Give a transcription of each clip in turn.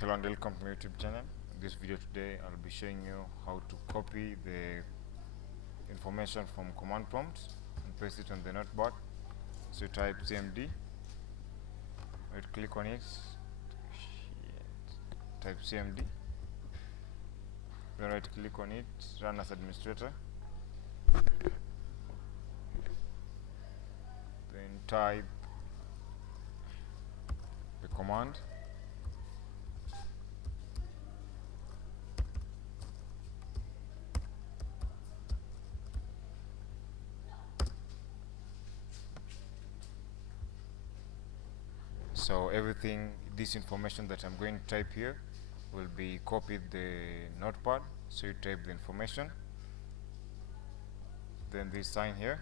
Hello and welcome to my YouTube channel. In this video today I'll be showing you how to copy the information from command prompt and paste it on the notepad. So you type cmd, right click on it, type cmd, then right click on it, run as administrator, then type the command. So everything, this information that I'm going to type here will be copied the notepad. So you type the information, then this sign here,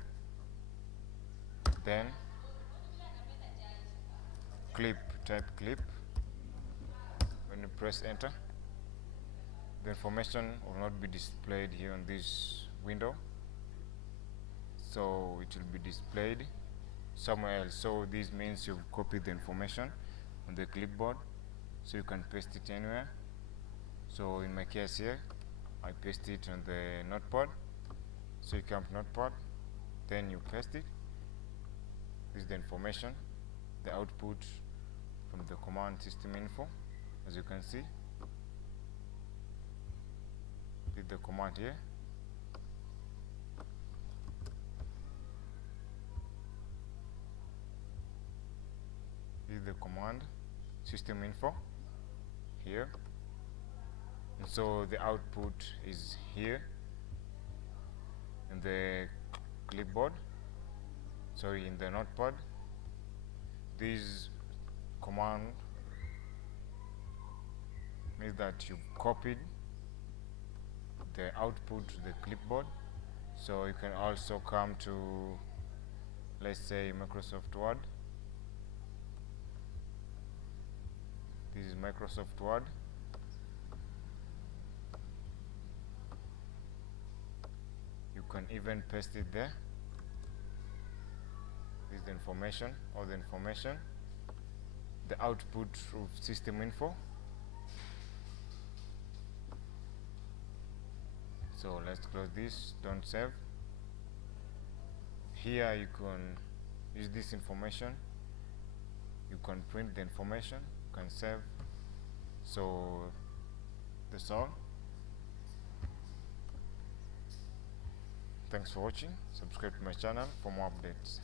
then clip, type clip. When you press enter, the information will not be displayed here on this window, so it will be displayed somewhere else. So this means you've copied the information on the clipboard, so you can paste it anywhere. So in my case here, I paste it on the notepad. So you come to notepad, then you paste it. This is the information, the output from the command system info. As you can see, this is the command here. This is the command system info here, and so the output is here in the clipboard, sorry, in the notepad. This command means that you've copied the output to the clipboard. So you can also come to, let's say, Microsoft Word. This is Microsoft Word. You can even paste it there. This is the information, or the information, the output of system info. So let's close this, don't save. Here you can use this information, you can print the information, you can save. So that's all. Thanks for watching. Subscribe to my channel for more updates.